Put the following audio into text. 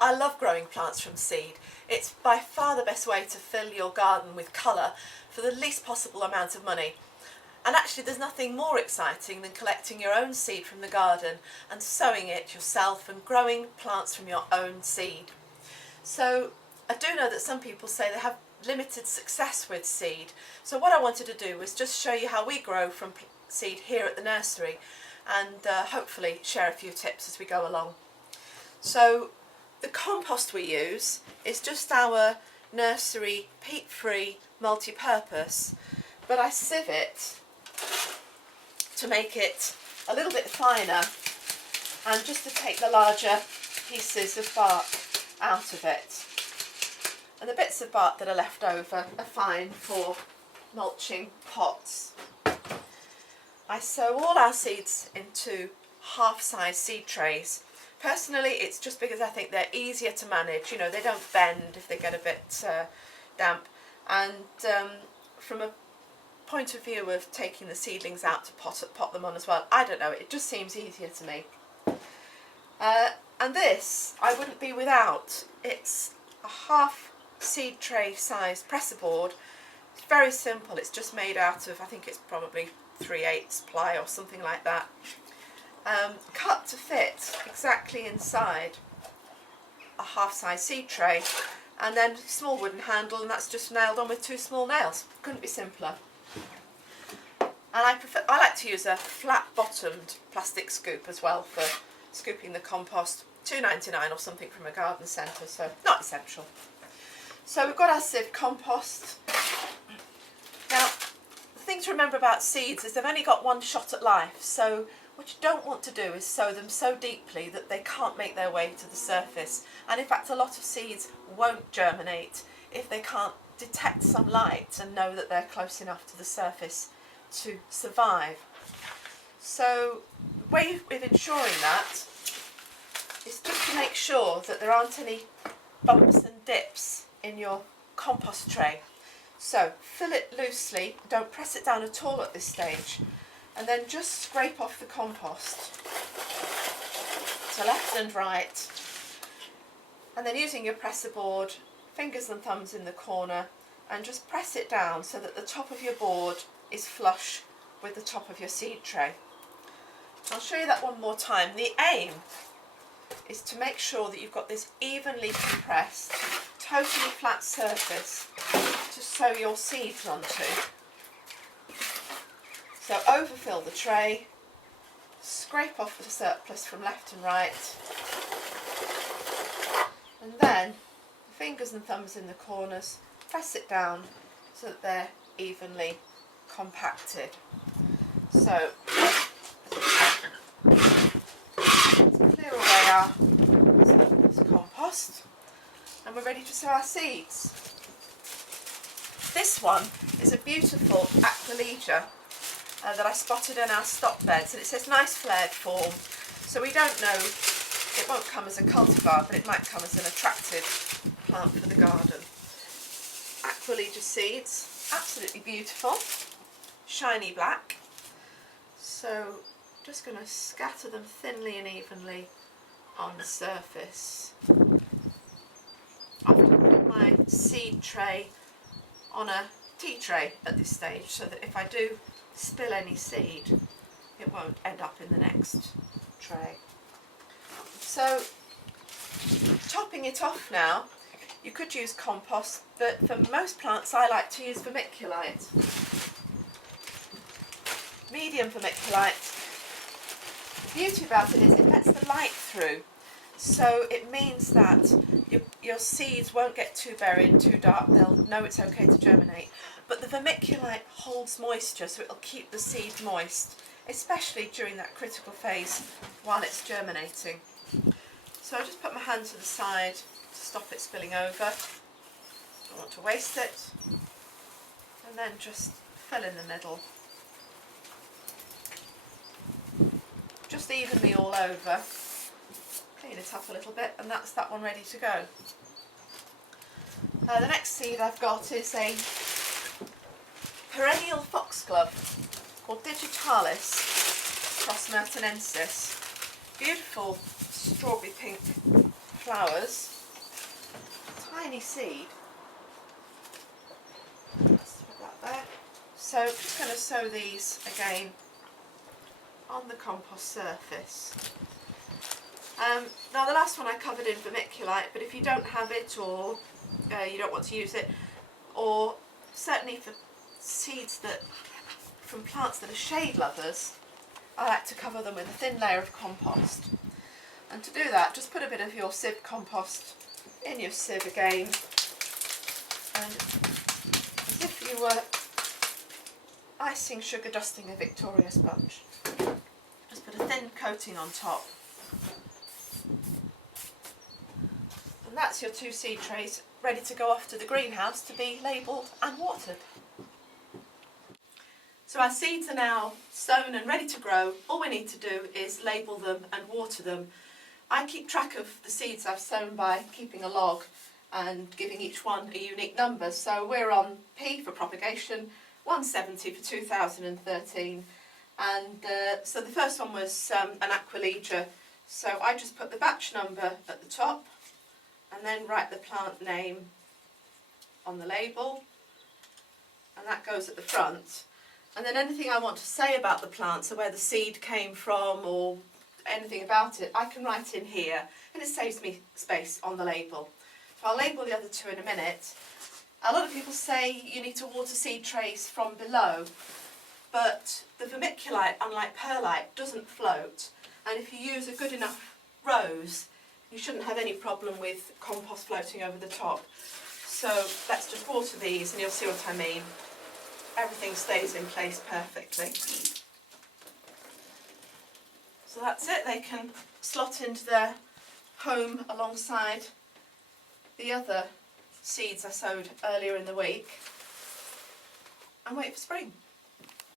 I love growing plants from seed. It's by far the best way to fill your garden with colour for the least possible amount of money. And actually there's nothing more exciting than collecting your own seed from the garden and sowing it yourself and growing plants from your own seed. So I do know that some people say they have limited success with seed. So what I wanted to do was just show you how we grow from seed here at the nursery and hopefully share a few tips as we go along. So the compost we use is just our nursery peat-free multi-purpose, but I sieve it to make it a little bit finer and just to take the larger pieces of bark out of it. And the bits of bark that are left over are fine for mulching pots. I sow all our seeds into half-size seed trays. Personally, it's just because I think they're easier to manage. You know, they don't bend if they get a bit damp. And from a point of view of taking the seedlings out to pot them on as well, I don't know, it just seems easier to me. And this I wouldn't be without. It's a half seed tray size presser board. It's very simple. It's just made out of, I think it's probably 3/8 ply or something like that. Cut to fit exactly inside a half-size seed tray, and then small wooden handle, and that's just nailed on with 2 small nails. Couldn't be simpler. And I like to use a flat-bottomed plastic scoop as well for scooping the compost. $2.99 or something from a garden centre, so not essential. So we've got our sieved compost. Now, the thing to remember about seeds is they've only got one shot at life, so what you don't want to do is sow them so deeply that they can't make their way to the surface. And in fact, a lot of seeds won't germinate if they can't detect some light and know that they're close enough to the surface to survive. So the way of ensuring that is just to make sure that there aren't any bumps and dips in your compost tray. So fill it loosely, don't press it down at all at this stage, and then just scrape off the compost to left and right, and then using your presser board, fingers and thumbs in the corner, and just press it down so that the top of your board is flush with the top of your seed tray. I'll show you that one more time. The aim is to make sure that you've got this evenly compressed, totally flat surface to sow your seeds onto. So overfill the tray, scrape off the surplus from left and right, and then fingers and thumbs in the corners, press it down so that they're evenly compacted. So clear away our surplus compost, and we're ready to sow our seeds. This one is a beautiful Aquilegia that I spotted in our stock beds, and it says nice flared form, so we don't know, it won't come as a cultivar, but it might come as an attractive plant for the garden. Aquilegia seeds, absolutely beautiful, shiny black. So just going to scatter them thinly and evenly on the surface. I've put my seed tray on a tea tray at this stage so that if I do spill any seed, it won't end up in the next tray. So topping it off now, you could use compost, but for most plants I like to use vermiculite. Medium vermiculite. The beauty about it is it lets the light through, so it means that your seeds won't get too buried, too dark. They'll know it's okay to germinate. But the vermiculite holds moisture, so it'll keep the seed moist, especially during that critical phase while it's germinating. So I just put my hand to the side to stop it spilling over. Don't want to waste it. And then just fill in the middle. Just evenly all over. Clean it up a little bit, and that's that one ready to go. The next seed I've got is a perennial foxglove called Digitalis cross mertenensis. Beautiful strawberry pink flowers. Tiny seed. Let's put that there. So I'm just going to sow these again on the compost surface. Now the last one I covered in vermiculite, but if you don't have it, or you don't want to use it, or certainly for seeds that from plants that are shade lovers, I like to cover them with a thin layer of compost. And to do that, just put a bit of your sieve compost in your sieve again, and as if you were icing sugar dusting a Victoria sponge, just put a thin coating on top. And that's your 2 seed trays ready to go off to the greenhouse to be labelled and watered. So our seeds are now sown and ready to grow. All we need to do is label them and water them. I keep track of the seeds I've sown by keeping a log and giving each one a unique number. So we're on P for propagation, 170 for 2013. And so the first one was an Aquilegia. So I just put the batch number at the top and then write the plant name on the label, and that goes at the front. And then anything I want to say about the plant, so where the seed came from or anything about it, I can write in here, and it saves me space on the label. So I'll label the other 2 in a minute. A lot of people say you need to water seed trays from below, but the vermiculite, unlike perlite, doesn't float, and if you use a good enough rose, you shouldn't have any problem with compost floating over the top. So let's just water these and you'll see what I mean. Everything stays in place perfectly. So that's it, they can slot into their home alongside the other seeds I sowed earlier in the week and wait for spring.